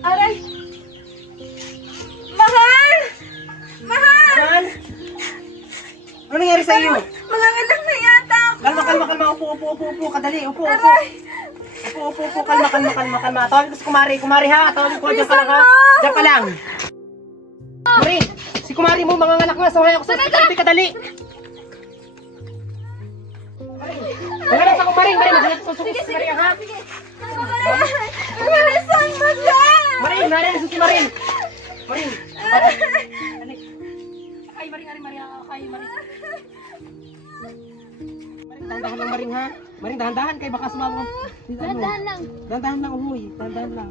Aray! Mahal! Mahal! Mahal? Ano nangyari sa iyo? Mga anak na yata ako. Kalma. Upo. Kadali, upo. Aray! Upo. Kalma. Tawagin ko si Kumari ha. Tawagin ko, dyan ka lang ha. Dyan ka lang. Marin, si Kumari mo, mga anak na. Samahay ako sa hospital. Kadali. Magalas ako, Marin. Magalas ako si Maria ha. Bilisan mo dyan! Marin, si Marin. Marin. Ay, Marin. Dahan-dahan lang, Maring, ha? Maring, dahan-dahan kayo, baka sumabog. Dahan-dahan lang. Dahan-dahan lang, uhoy. Dahan-dahan lang.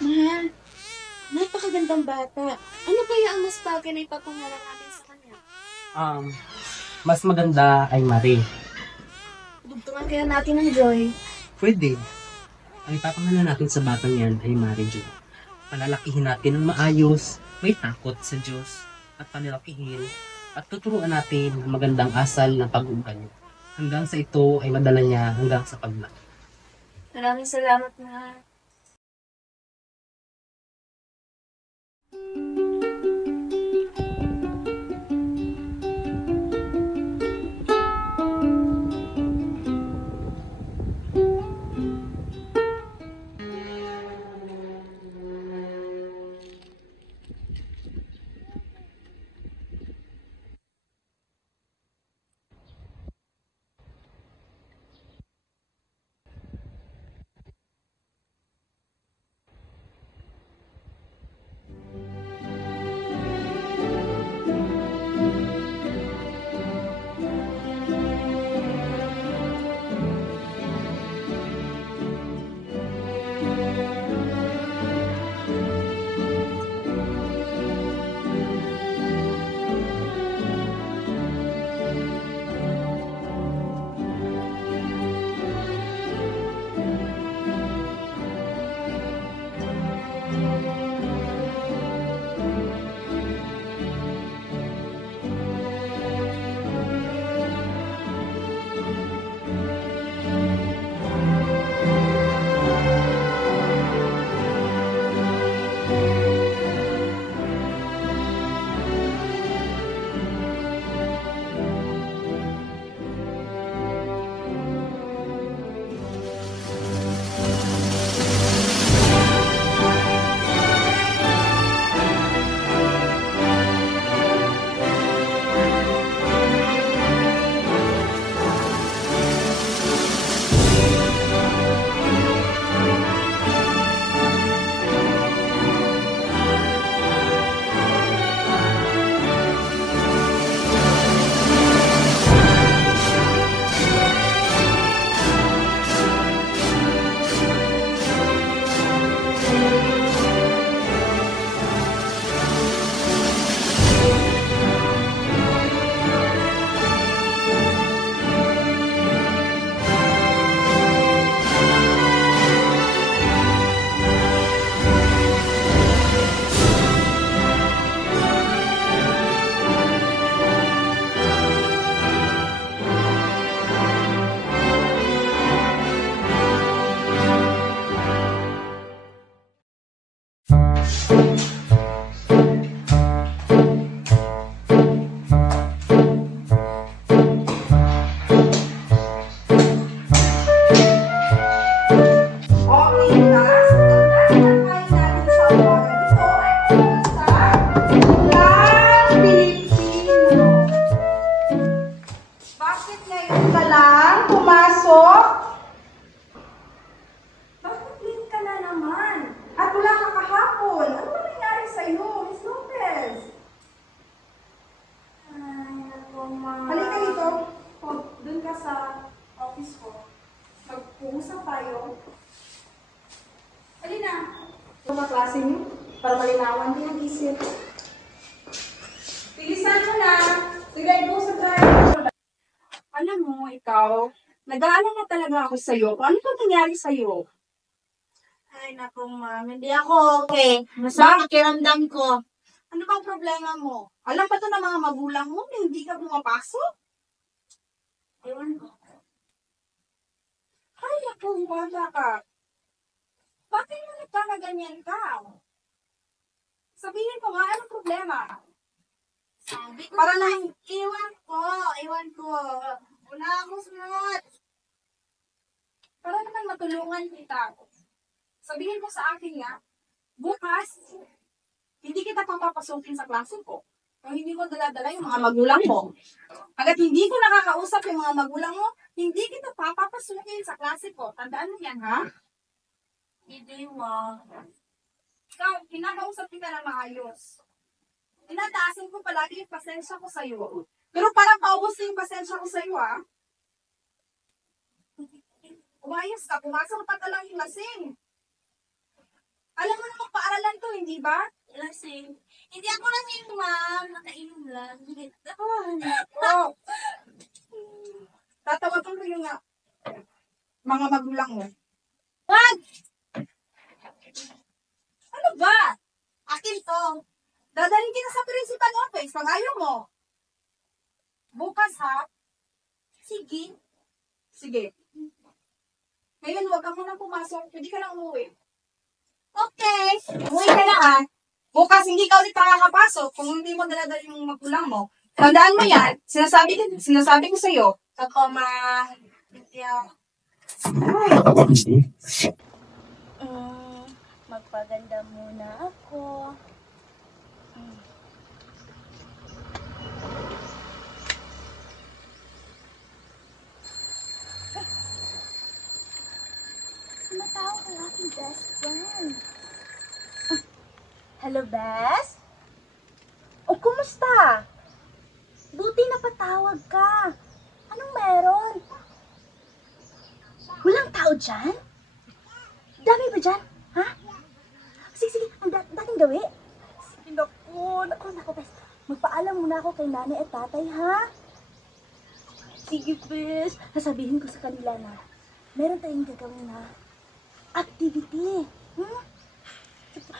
Mahal, napakagandang bata. Ano kaya ang mas bagay na ipapangalan natin sa kanya? Mas maganda ay Marie. Dugtungan kaya natin ng Joy. Pwede. Ang ipapangalan natin sa batang yan ay Marie Jo. Palalakihin natin ng maayos, may takot sa Diyos, at panalakihin, at tuturuan natin ang magandang asal ng pag-uugali. Hanggang sa ito ay madala niya hanggang sa paglaki. Maraming salamat, mahal. Bitawan din ang isip. Bilisan mo na. Sige, go sa drive. Alam mo, ikaw, nag-aalala talaga ako sa'yo. Kung ano ba nangyari sa'yo? Ay, naku, ma'am. Hindi ako okay. Masama pakiramdam ko. Ano bang problema mo? Alam pa to ng mga magulang mo na hindi ka pumapasok? Ewan ko. Ay, naku, wala ka. Bakit mo nagkakaganyan ka? Sabihin mo nga, anong problema? Sabi ko Para naman, lang, ewan ko. Wala akong sunod. para naman matulungan kita. Sabihin mo sa akin nga, bukas, hindi kita papapasukin sa klase ko. Kung hindi mo dala-dala yung mga magulang mo. Hanggat hindi ko nakakausap yung mga magulang mo, hindi kita papapasukin sa klase ko. Tandaan mo yan, ha? Hindi, ma'am. Ikaw, kinakausap kita na maayos. Tinataasin ko palagi yung pasensya ko sa'yo. Pero parang paubos na yung pasensya ko sa'yo, ha? Umayos ka, pumasok pa lang yung lasing. Alam mo namang paaralan to, hindi ba? Lasing. Hindi ako lasing, ma'am. Nakainom lang. Oh. Tatawagan ko yung mga magulang mo. Wag! Ano ba? Akin to. Dadalhin kita sa principal office pag ayaw mo. Bukas, ha? Sige. Sige. Ngayon, huwag ka munang pumasok. Pwede ka lang umuwi. Okay. Umuwi ka na, ha? Bukas, hindi ka ulit makakapasok kung hindi mo daladala yung magulang mo. Tandaan mo yan. Sinasabi ko sa'yo. Ako, ma. Magpaganda muna ako. Tumatawag ang aking best friend. Hello, Bes? O, kumusta? Buti napatawag ka. Anong meron? Walang tao dyan? Dami ba dyan? Ha? Sige, ang dating gawi. Sige, naku, Bes. Magpaalam muna ako kay nanay at tatay, ha? Sige, Bes. Sasabihin ko sa kanila na meron tayong gagawin na activity.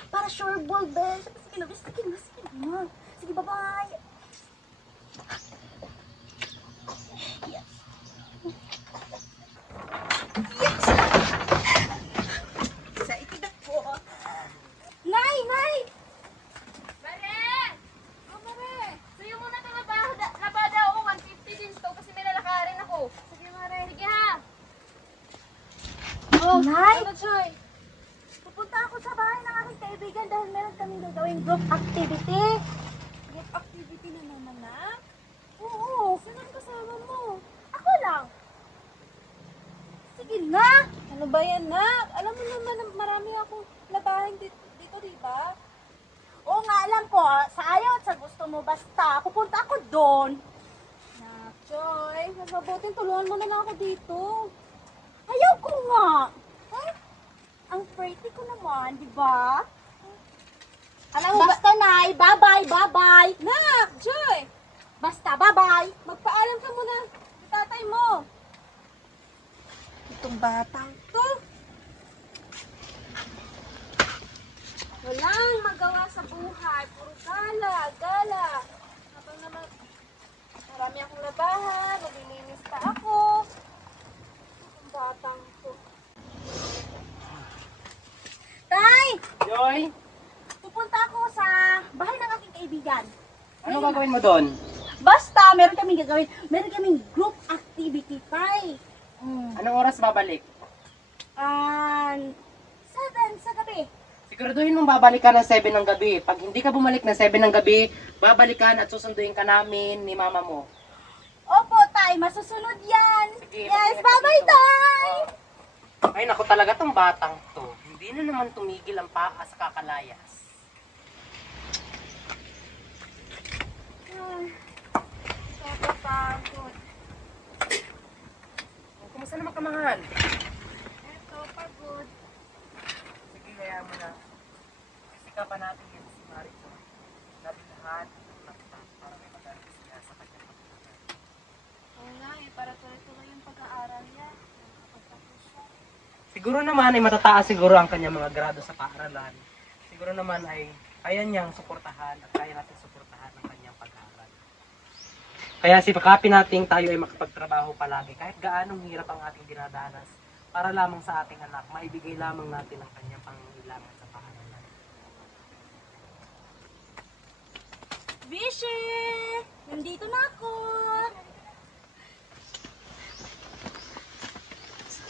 Para sure ball, Bes. Sige na, Bes. Sige na. Sige, bye-bye. Yes. Sa itidak po. Nay! Mare! Oh, Mare! Sa'yo muna ito nabada ako. 150 din to kasi may lalakarin ako. Sige, Mare. Sige, ha? Oh, Nay? ano, Choy? Pupunta ako sa bahay ng aking kaibigan dahil meron kaming gagawing group activity. Group activity na naman, na? Oo. Sino ang kasama mo? Ako lang. Sige na. Ano ba yan, nak? Alam mo naman na marami akong labahin dito, di ba? Oo nga, alam ko. Sa ayaw at sa gusto mo, basta pupunta ako doon. Nak, Choy. Mas mabuting tulungan mo na lang ako dito. Ayaw ko nga. Ang pretty ko naman, di ba? Alam mo ba? Basta, Nay. Bye-bye. Nak! Choy! Basta, bye-bye. Magpaalam ka muna sa tatay mo. Itong batang to. Walang magawa sa buhay. Puro gala. Habang naman, marami akong labahan, maglilinis pa ako. Ang batang to. Tay! Joy, Pupunta ako sa bahay ng aking kaibigan. ano gagawin mo doon? Basta, meron kaming gagawin. Meron kaming group activity, Tay. Anong oras babalik? 7 sa gabi. Siguraduhin mong babalik ka ng 7 ng gabi. Pag hindi ka bumalik ng 7 ng gabi, babalikan at susunduin ka namin ni mama mo. Opo, Tay. Masusunod yan. Sige, Yes, mag-ingat bye-bye, dito. Tay. Ay, naku talaga tong batang to. Hindi na naman tumigil ang paa sa kakalayas. Nakakapagod. Kumusta naman ka, mahal? Eto, pagod. Sige, kaya mo na. Kasi ka pa natin yan si Siguro naman ay matataas siguro ang kanyang mga grado sa paaralan. Siguro naman ay kaya niyang suportahan at kaya natin suportahan ang kanyang pag-aaral. Kaya sipakapin natin tayo ay makapagtrabaho palagi kahit gaanong hirap ang ating dinadanas para lamang sa ating anak, maibigay lamang natin ang kanyang pangangailangan sa paaralan. Bishi! Nandito na ako!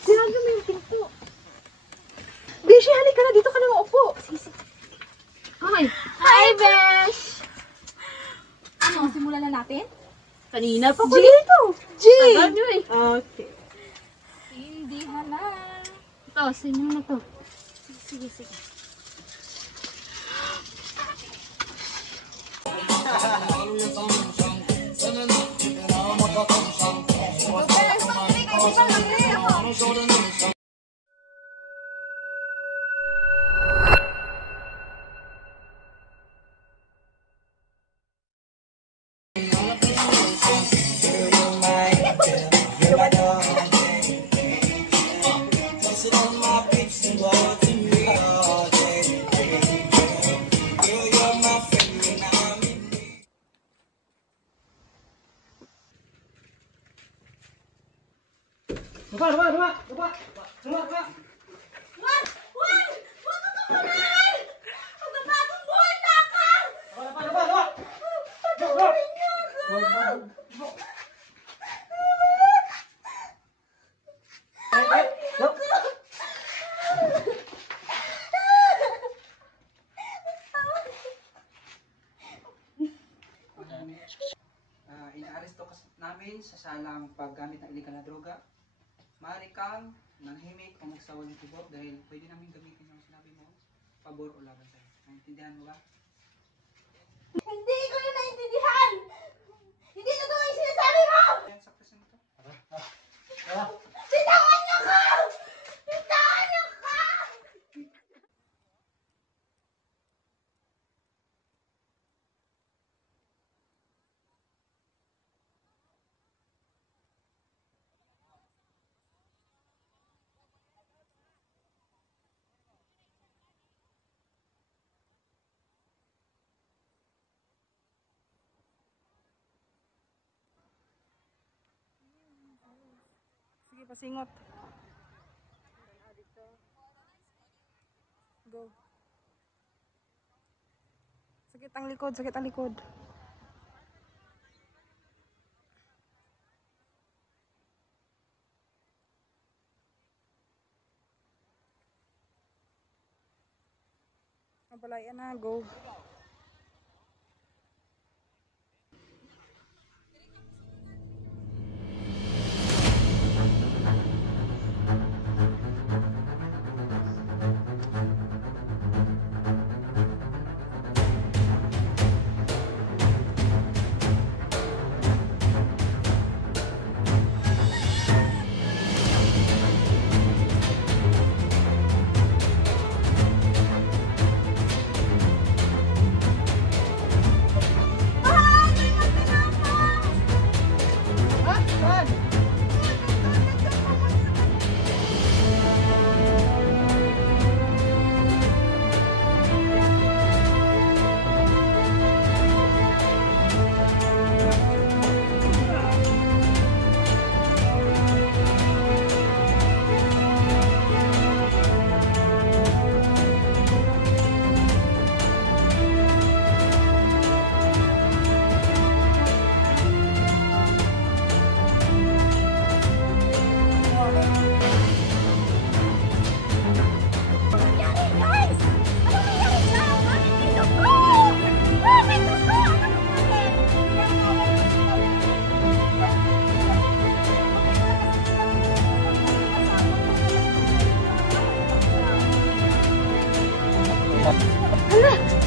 Sinabi mo yung pinto. Bishi, halika na. Dito ka na maupo. Sige. Hi! Hi, Besh! Ano, simulan na natin? Kanina pa ko dito. G! Tagal nyo eh. Okay. Hindi hala. Ito, sinyo na to. Sige. Inaaresto kasi namin sa salang paggamit ng illegal na droga. Maaari kang manahimik o magsawa ng tubok dahil pwede namin gamitin yung sinabi mo, pabor o laban sa'yo. Naintindihan mo ba? Hindi ko yun naintindihan! Hindi totoo yung sinasabi mo! Ayan sa presento. Bitawan niyo ko! Bitawan niyo ko! Sige, pasingot. Go. Sakit ang likod. Mapalayan na, go.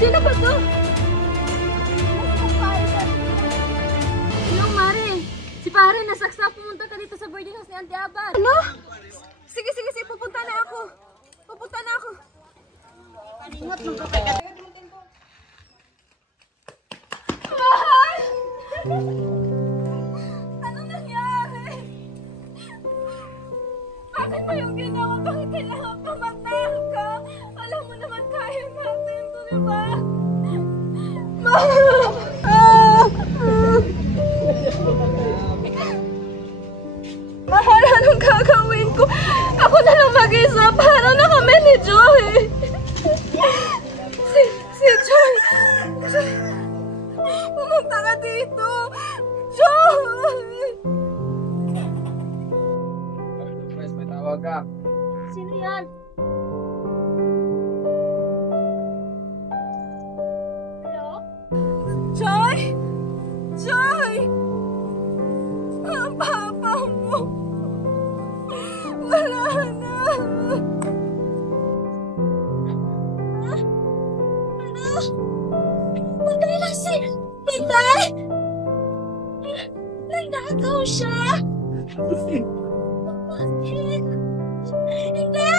Sino ba to? Hello, Mare. Si pare, nasaksak. Pumunta ka dito sa boarding house ni Auntie Aban. Ano? Sige, pupunta na ako. Mahal! Anong nangyari? Bakit mo yung ginawa? Bakit kailangan Joy! Si Joy! Pumunta ka dito! Joy! May tawag ka. Sino yan? Hello? Joy! Joy! Ang papa mo! Wala na! Patay na si... Patay! Nagnakaw siya! Bakit? Hindi!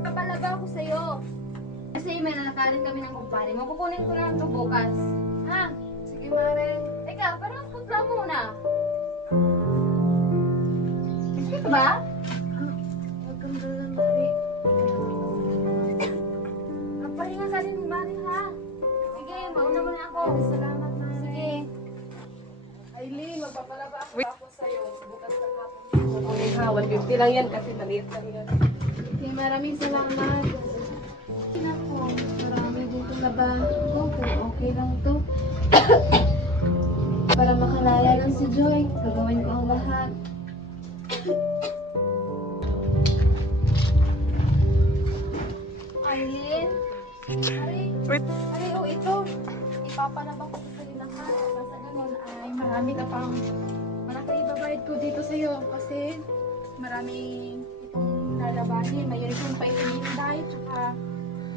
Kapalaga ako sa'yo. Kasi may nanakalit kami ng kumpare mo. Kukunin ko lang ito bukas. Ha? Sige, Mare. Ikaw, parang putla muna. Sige ka ba? Huwag kang dala, Mare. Papahinga ka din, Mare, ha? Sige, mauna mo na ako. Salamat, Mare. Sige. Aileen, magpapalaba ako sa'yo. Bukas na hapon. Okay ha, 150 lang yan kasi maliit lang yan. Okay, maraming salamat. Ako, marami dito laba ko, pero okay lang to. Para makalaya lang si Joy, gagawin ko ang lahat. Aileen? Ari, oh, ito. Ipapalabang ko sa lahat. Basta ganun ay marami ka pang malaki ibabayad ko dito sa'yo kasi maraming itong lalabahin. Mayroon kong pa itong hinday. Tsaka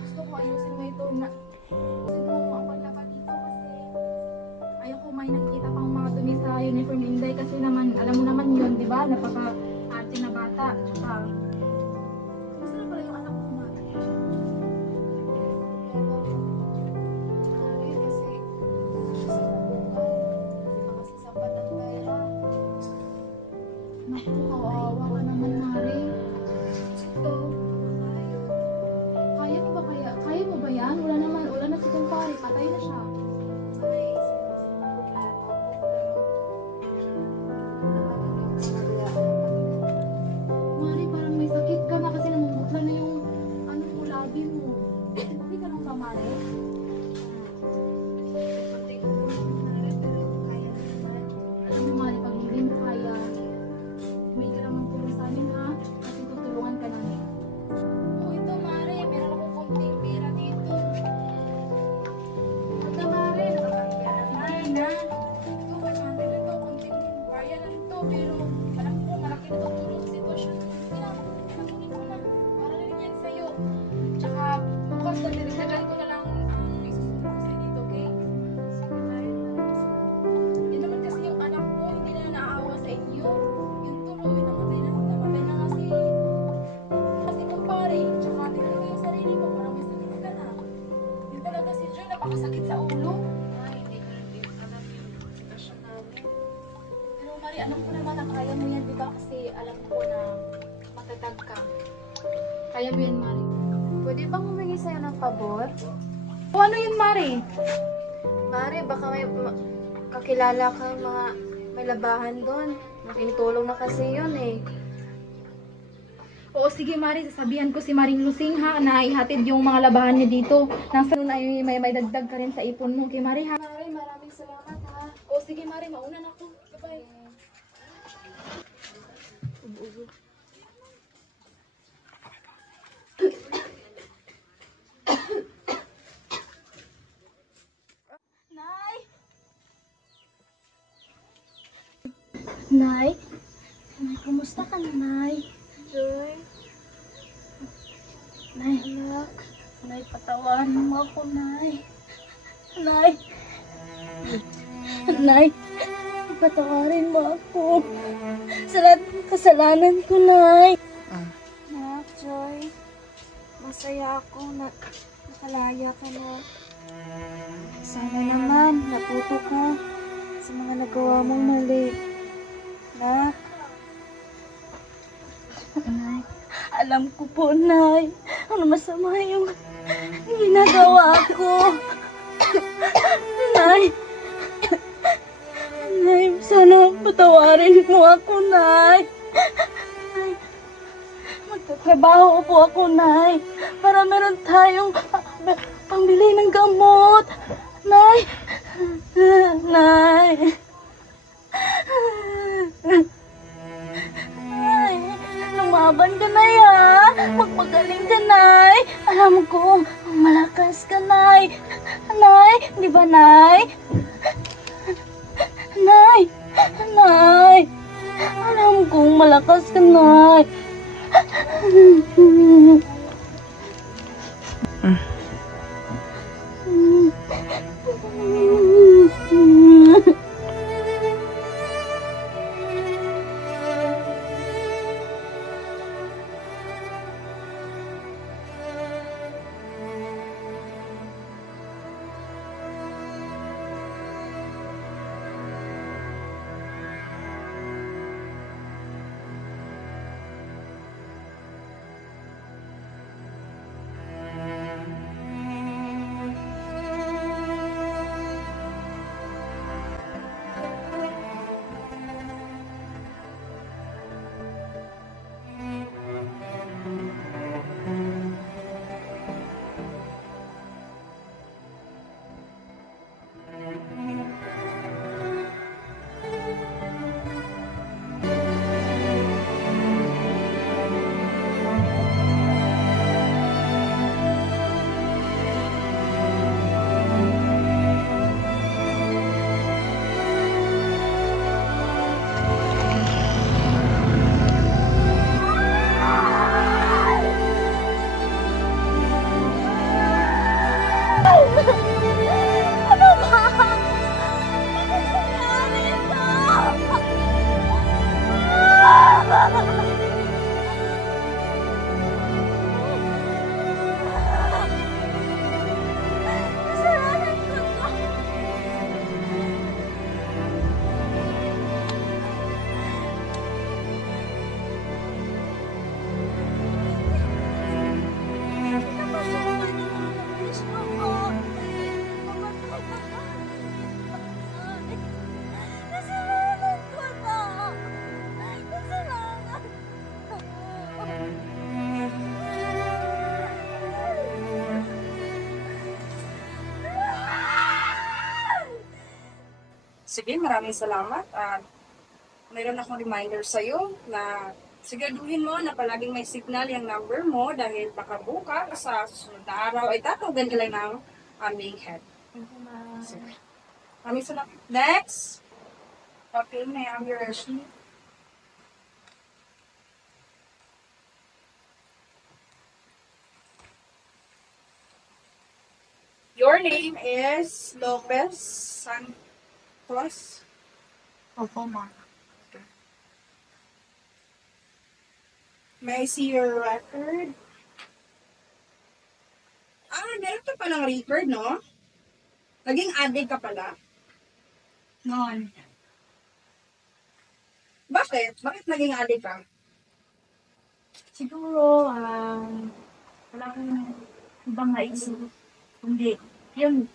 gusto ko ayusin mo ito na ayusin mo ang paglaba dito kasi ayoko may nakikita pang mga dumi sa uniform hinday kasi naman, alam mo naman yun, di ba? Napaka-arte na bata. Tsaka gusto na pala yung anak ko na. Pero, kasi sa bukaw, hindi pa kasi sapat ang pera. Naku, kawawa ka naman, Mari. Ito, kaya mo ba kaya? Kaya mo ba yan? Wala na si kumpare. Patay na siya. Ay, Mari, parang may sakit ka na kasi namumutla na yung ano mo, labi mo. Okay ka lang ba, Mari? Alam mo, Mari, pag hindi mo kaya, may ka naman tulong sa amin, ha? Kasi tutulungan ka namin. Oh, ito, Mare. Meron akong konting pera dito. Ito, Mare. Nakakaya naman, na. Ito, 500 lang to. Konting kaya lang to. Pero, alam ko, malaki na itong tulong sitwasyon. Pinakunin ko na. Para rin yan sa'yo. Tsaka, bukas na dinagdagan ko na lang ang isusunod ko sa'yo dito, okay? Sige, Mare. Yan naman kasi yung anak ko, hindi na naaawa sa inyo. Yung tuloy, namatay na kasi kumpare. Tsaka tingnan mo yung sarili mo, parang may sakit ka na. Yun talaga si Joy, napakasakit sa ulo. Ay, hindi ko rin din alam yung sitwasyon namin. Pero Mari, alam ko naman na kaya mo yan, di ba? Kasi alam ko na matatag ka. Kaya mo yan, Mari. Pwede bang humingi sa'yo ng pabor? O ano yun, Mari? Mari, baka may kakilala kang mga may labahan doon. Makintulong na kasi yun eh. Oo, sige Mari, sasabihan ko si Maring Lusing ha, na ihatid yung mga labahan niya dito. Nasa nun ay may dagdag ka rin sa ipon mo. Okay, Mari ha? Mari, maraming salamat ha. Oo, sige Mari, mauna na ako. Bye-bye. Nay? Nay, kumusta ka na, Nay? Joy, Nay, anak. Nay, patawarin mo ako, Nay. Nay. Nay, patawarin mo ako. Sa lahat ng kasalanan ko, Nay. Anak, Joy. Masaya ako na nakalaya ka na. Sana naman natuto ka sa mga nagawa mong mali. Nak, Nay, alam ko po, Nay. Ano masama yung ginagawa ko. Nay. Nay, sana patawarin mo ako, Nay. Nay, magtatrabaho po ako, Nay. Para meron tayong pambili ng gamot. Nay. Nay. Nay, lumaban ka na ya. Magpagaling ka, Nay. Alam ko, malakas ka, Nay. Nay, di ba, Nay? Nay, Nay. Alam kong malakas ka, Nay. Ano ba? Ano nangyari ito? Kasalanan ko to. Napasukan niyo ang gusto ko. Mamatay pa ka. Kasalanan ko to. Kasalanan ko. Sige, maraming salamat. At mayroon akong reminder sa'yo na siguraduhin mo na palaging may signal yung number mo dahil baka bukas sa susunod na araw ay tatawagan ka lang ng aming head. Sige. Maraming salamat. Next! Okay, may I have your resume? Your name is Lopez Santos. Opo, ma. May I see your record? Meron ka palang record, no? Naging addict ka pala? Noon. Bakit? Bakit naging addict ka? Siguro, wala akong ibang naisip. Kundi, yun.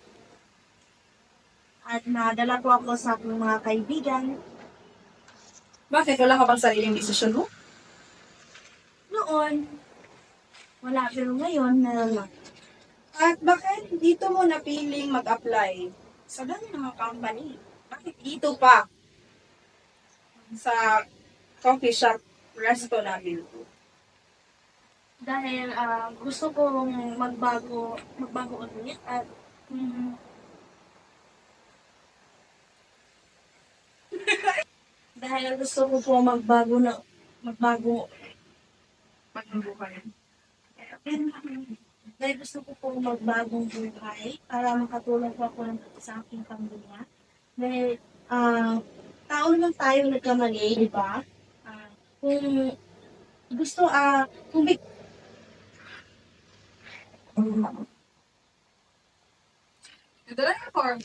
At nadala ko ako sa aking mga kaibigan. Bakit? Wala ka bang sariling desisyon mo? Noon, wala. Pero ngayon, meron na. At bakit dito mo napiling mag-apply sa dami ng mga company? Bakit dito pa? Sa coffee shop resto namin. Dahil gusto kong magbago ulit at Dahil gusto ko po magbago ng buhay. Dahil gusto ko po magbagong buhay para makatulong po ako sa aking pamilya. Dahil, tao naman tayo nagkamali, di ba? Kung gusto, kung may... Ito lang yung form.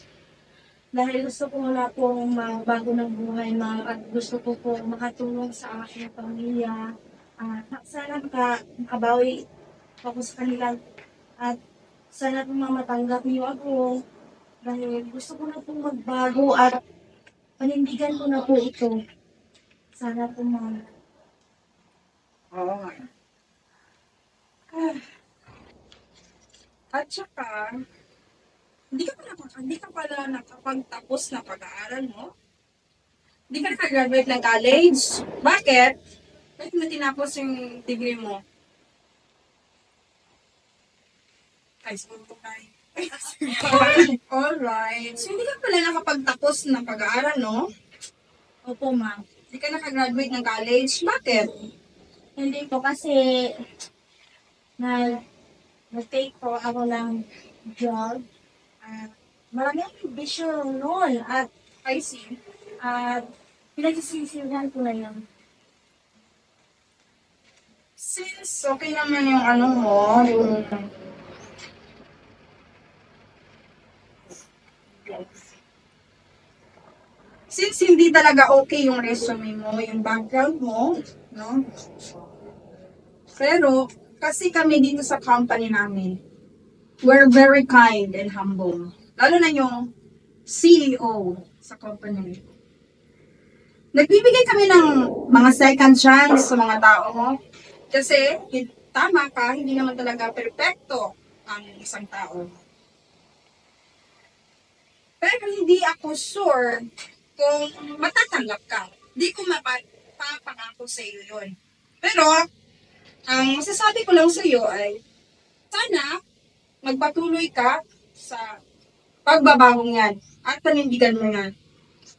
Dahil gusto ko na po magbago ng buhay, at gusto ko po makatulong sa aking pamilya. Sana makabawi ako sa kanila at sana po matanggap niyo ako. Dahil gusto ko na po magbago at panindigan ko na po ito. Sana po Oo nga. At saka, hindi ka pala nakapagtapos na pag-aaral mo? Hindi ka nakagraduate ng college? Bakit? Bakit mo tinapos yung degree mo? High school po tayo. Alright. So, hindi ka pala nakapagtapos ng pag-aaral, no? Opo, ma'am. Hindi ka nakagraduate ng college? Bakit? Hindi po kasi nag-take po ako ng job. Marami akong vision noon at I see. pinagsisisihan ko na yun. Since okay naman yung ano mo, yung... Since hindi talaga okay yung resume mo, yung background mo, no? Pero, kasi kami dito sa company namin, we're very kind and humble. Lalo na yung CEO sa company. Nagbibigay kami ng mga second chance sa mga tao. Kasi, tama ka, hindi naman talaga perfecto ang isang tao. Pero hindi ako sure kung matatanggap ka. Hindi ko mapapangako sa iyo yun. Pero, ang masasabi ko lang sa iyo ay, sana magpatuloy ka sa pagbabagong yan at panindigan mo yan.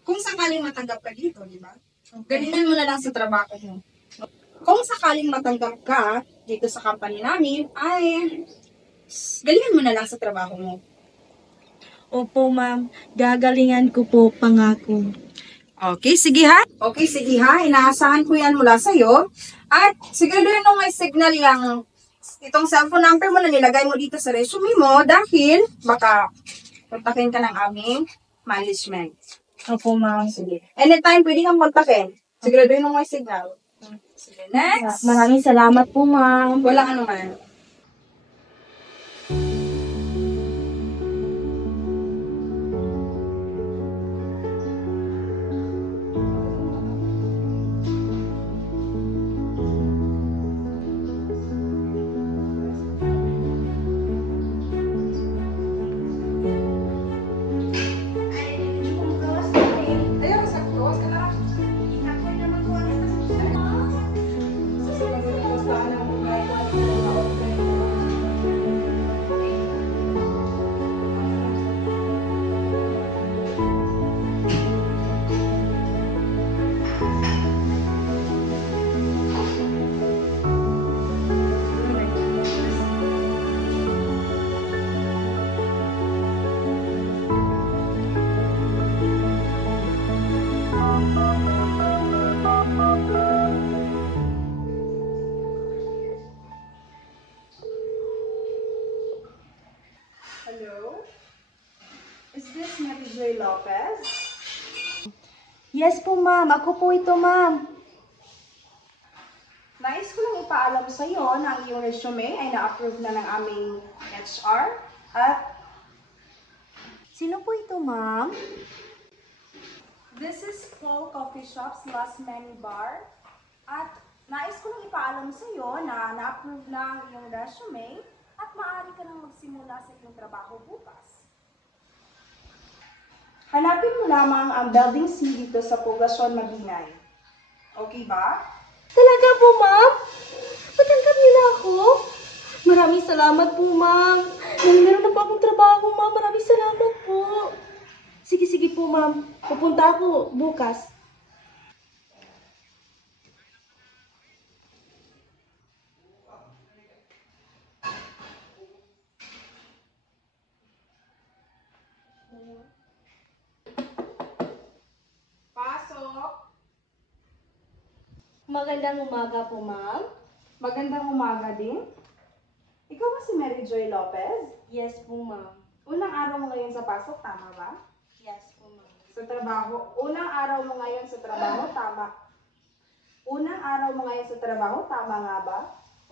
Kung sakaling matanggap ka dito, di ba? Galingan mo na lang sa trabaho mo. Kung sakaling matanggap ka dito sa company namin, ay galingan mo na lang sa trabaho mo. Opo, ma'am. Gagalingan ko po, pangako. Okay, sige ha? Okay, sige ha. Inaasahan ko yan mula sa'yo. At siguraduhin mo may signal yung itong cellphone number mo na nilagay mo dito sa resume mo dahil baka kontakin ka ng aming management. Opo, ma'am. Sige. Anytime, pwede kang kontakin. Siguraduhin mo may signal. Sige, next. Maraming salamat po, ma'am. Walang anuman. Ayun, sakto. Sana. Inakoy naman ko ang Hello? Is this Mary Joy Lopez? Yes po, ma'am. Ako po ito, ma'am. Nais ko lang ipaalam sa iyo na ang iyong resume ay na-approve na ng aming HR at Sino po ito, ma'am? this is Paul Coffee Shop's Last Menu Bar at nais ko lang ipaalam sa iyo na na-approve na ang iyong resume at maaari ka nang magsimula sa iyong trabaho bukas. Hanapin mo lamang ang Building C dito sa Poblacion Mabinay. Okay ba? Talaga po, ma'am? Matanggap niyo na ako? Maraming salamat po, ma'am. Meron na po akong trabaho, ma'am. Maraming salamat po. Sige po, ma'am. Pupunta ako bukas. Pasok. Magandang umaga po, ma'am. Magandang umaga din. Ikaw ba si Mary Joy Lopez? Yes po, ma'am. Unang araw mo ngayon sa pasok, tama ba? Yes po, ma'am. Sa trabaho. Unang araw mo ngayon sa trabaho, tama. Unang araw mo ngayon sa trabaho, tama nga ba?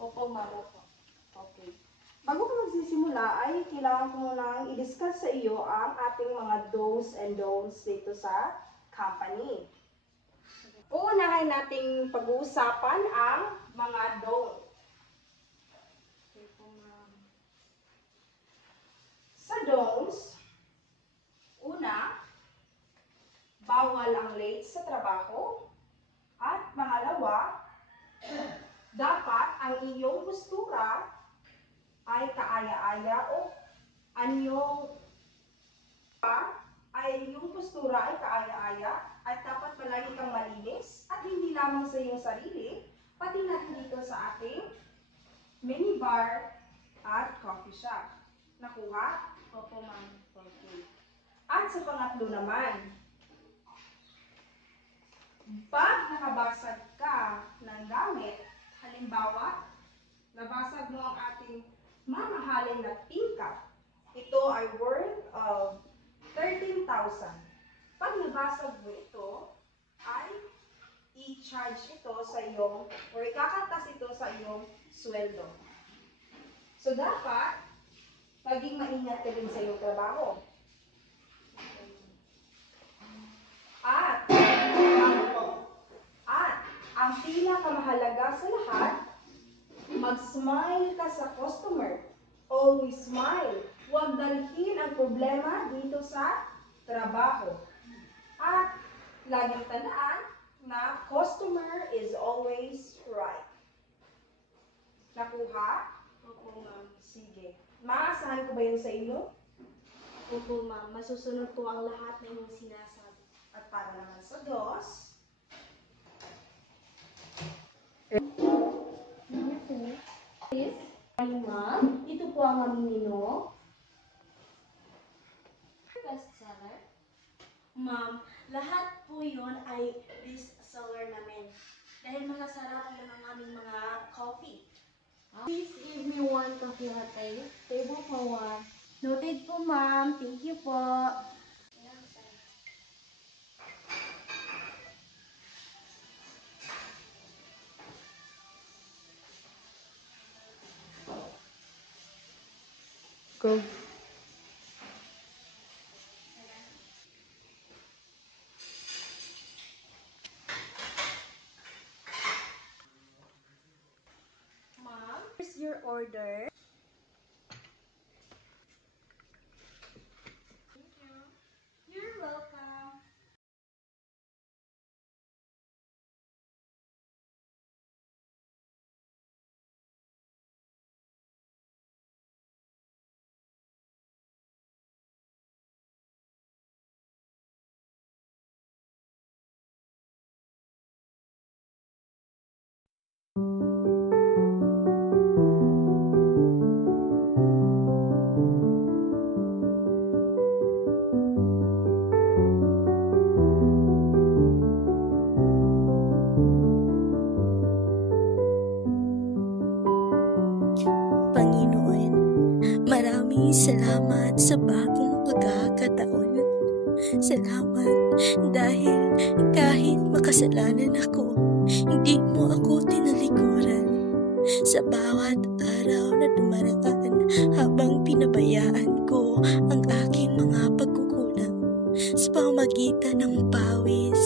Opo, ma'am. Opo. Okay. Bago ka magsisimula ay kailangan ko munang i-discuss sa iyo ang ating mga do's and don'ts dito sa company. Uunahin nating pag-uusapan ang mga don't. Okay po, ma'am. Sa don'ts, una, bawal ang late sa trabaho. At pangalawa, dapat ang iyong postura ay kaaya-aya o yung postura ay kaaya-aya at dapat palagi kang malinis at hindi lamang sa iyong sarili, pati na dito sa ating minibar at coffee shop. Nakuha? Opo, ma'am. Okay. At sa pangatlo naman, pag nakabasag ka ng gamit, halimbawa, nabasag mo ang ating mamahalin na pink cup, ito ay worth of 13,000. Pag nabasag mo ito, ay i-charge ito sa iyong, or ikakaltas ito sa iyong sweldo. So, dapat, maging maingat ka din sa iyong trabaho. At ang pinakamahalaga sa lahat, mag-smile ka sa customer. Always smile. Huwag dalhin ang problema dito sa trabaho. At laging tandaan na customer is always right. Nakuha? Opo, ma'am. Sige. Maasahan ko ba yun sa inyo? Opo, ma'am. Masusunod ko ang lahat ng inyong sinasabi. At para naman sa dos, Please. Ay, ma'am. Ito po ang aming menu. Bestseller? Ma'am, lahat po yun ay bestseller namin. Dahil masasarap yun ang aming mga coffee. Please give me one coffee latte. Table for one. Noted po, ma'am. Thank you po. go. Ma'am, here's your order. Thank you. You're welcome. Panginoon, maraming salamat sa bagong pagkakataon. Salamat dahil kahit makasalanan ako, hindi mo ako tinalikuran. Sa bawat araw na dumaraan habang pinabayaan ko ang aking mga pagkukulang sa pamagitan ng pawis,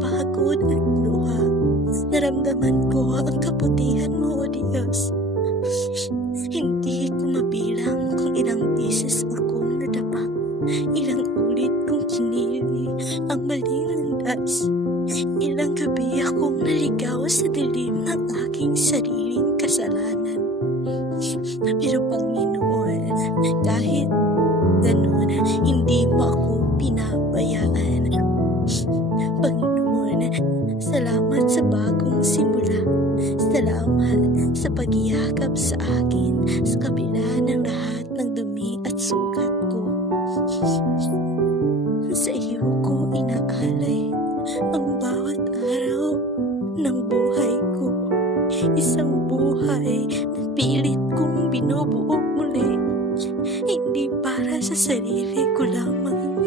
pagod at luha, naramdaman ko ang kabutihan mo, O Diyos. Hindi ko mabilang kung ilang beses akong nadapa, ilang ulit kong kinili ang maling landas, ilang gabi akong naligaw sa dilim ng aking sariling kasalanan. Pero Panginoon, kahit ganun, hindi mo ako pinabayaan. Panginoon, salamat sa bagong simula. Salamat sa pagyakap sa akin sa kabila ng lahat ng dumi at sugat ko. Sa iyo ko inaalay ang bawat araw ng buhay ko. Isang buhay na pilit kong binubuo muli. Hindi para sa sarili ko lamang,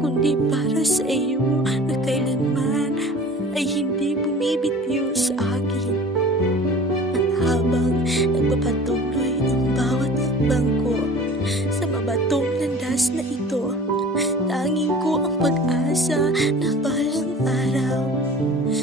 kundi para sa iyo na kailanman ay hindi bumibitiw sa akin. At habang nagpapatuloy ang bawat hakbang ko sa mabatong landas na ito, tanging ko ang pag-asa na balang araw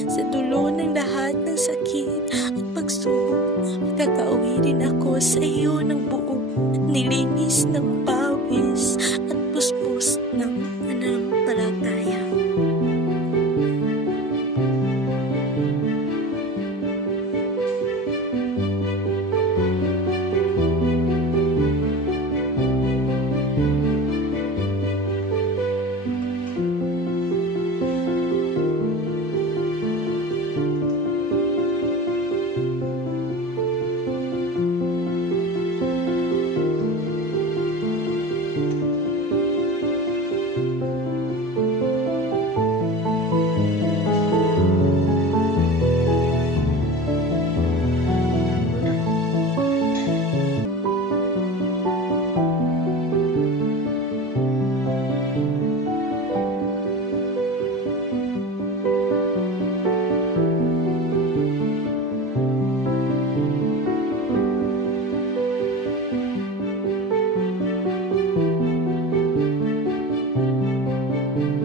sa dulo ng lahat ng sakit at pagsubok, makakauwi rin ako sa iyo ng buo, nilinis ng pawis at puspos ng pananampalataya.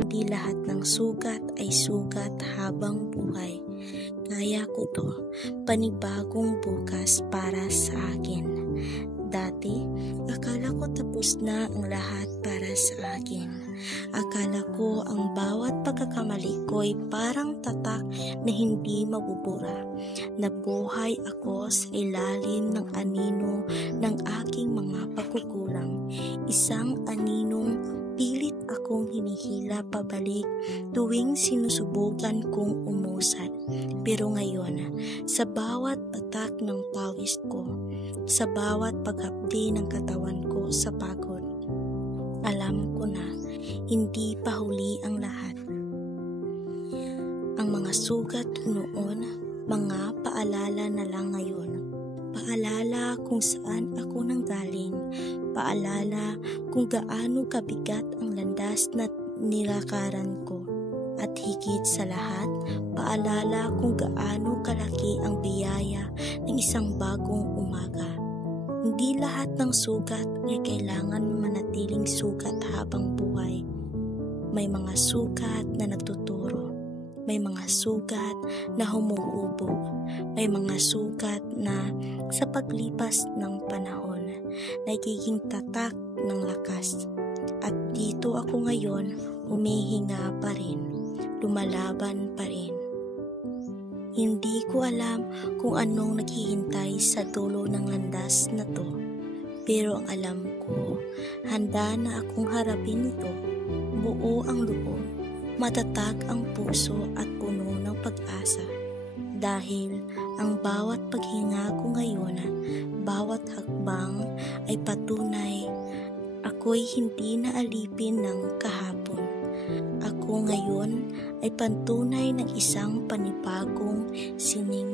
Hindi lahat ng sugat ay sugat habang buhay. Kaya ko to, panibagong bukas para sa akin. Dati, akala ko tapos na ang lahat para sa akin. Akala ko ang bawat pagkakamali ko'y parang tatak na hindi mabubura. Nabuhay ako sa ilalim ng anino ng aking mga pagkukulang. Isang aninong pilit akong hinihila pabalik tuwing sinusubukan kong umusad. Pero ngayon, sa bawat patak ng pawis ko, sa bawat paghapdi ng katawan ko sa pagod, alam ko na hindi pa huli ang lahat. Ang mga sugat noon, mga paalala na lang ngayon. Paalala kung saan ako nanggaling. Paalala kung gaano kabigat ang landas na nilakaran ko. At higit sa lahat, paalala kung gaano kalaki ang biyaya ng isang bagong umaga. Hindi lahat ng sugat ay kailangan manatiling sugat habang buhay. May mga sugat na nagtuturo. May mga sugat na humuhubog. May mga sugat na sa paglipas ng panahon, nagiging tatak ng lakas. At dito ako ngayon, humihinga pa rin, lumalaban pa rin. Hindi ko alam kung anong naghihintay sa dulo ng landas na to. Pero ang alam ko, handa na akong harapin ito. Buo ang loob, matatag ang puso at puno ng pag-asa. Dahil ang bawat paghinga ko ngayon, bawat hakbang ay patunay. Ako'y hindi na alipin ng kahapon. Ako ngayon ay pantunay ng isang panibagong sining